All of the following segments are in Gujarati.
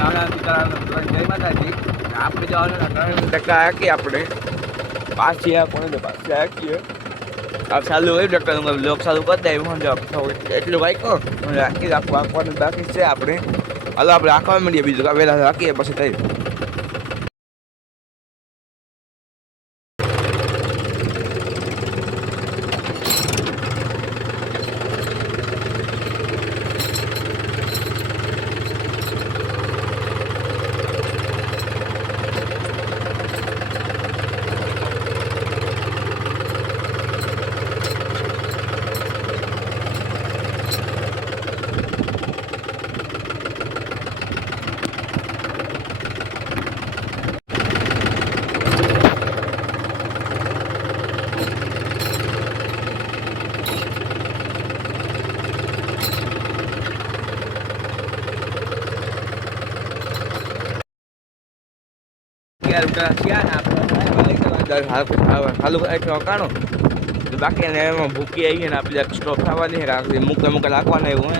જય માતાજી. આપણે જવાનું 3% હાકી આપણે પાછી કોને તો પાછી હાકીએ આ ચાલુ હોય ડૉક્ટર લોક ચાલુ કરી દે હું એટલું ભાઈ કહો હાકી રાખવાનું બાકી છે આપણે. હાલો આપણે રાખવા માંડીએ બીજું વહેલા રાખીએ પછી થઈ. બાકી એમાં ભૂકી આવી ને આપણે સ્ટોપ થવાની રાખી મૂકે રાખવાના એવું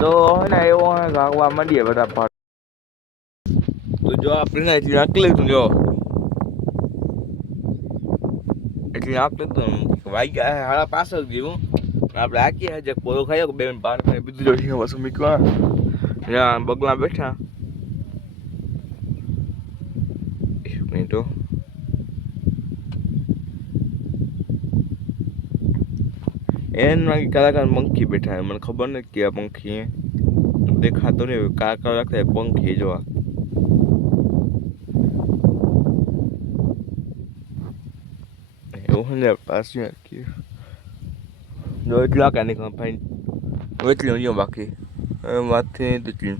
તો ને એવો ગાગવા માંડીએ બધા. તો જો આપણે નાખી લીધું જો એટલે નાખી લીધું વાગ્યા હાડા પાછળ ગયું આપણે હાકીએ હજે પોરો ખાયો બે બાર બીજું જોઈ વસ્તુ મીકવા બગલા બેઠા તો એના કલાકાર પંખી બેઠા મને ખબર નથી કે આ પંખી દેખાતો નહીં કાકા રાખતા પંખી જોવા એવું ને પાછું જો એટલા કે નહીં ફાઈન એટલી બાકી માથે તેટલી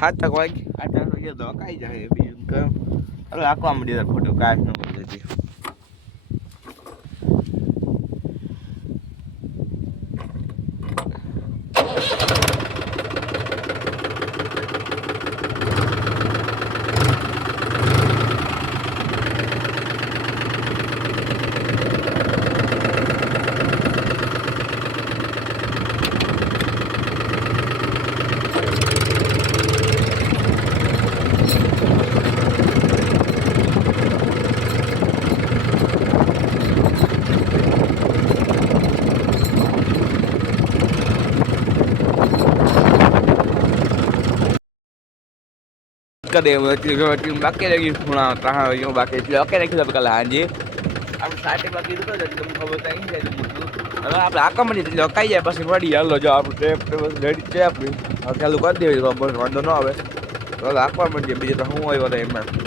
7 વાગે 8 વાગે તો કાંઈ જાય બીજું કેમ હવે આખવા માંડી ફોટો કાઢ ન મળી કરે બાકી રહી ગયું બાકી એટલે ઓકે રાખી કાલે હાજે આપણે 7 વાગે કીધું તો તમને ખબર તો અહીં જાય હવે આપણે આકા મળી એટલે અકાઈ જાય પછી વળી હાલો જો આપણે ટ્રેપ રેડી છે આપણી ચાલુ કરી દેવી બસ વાંધો ન આવે તો આખવા માંડીએ બીજું તો હું આવ્યો એમાં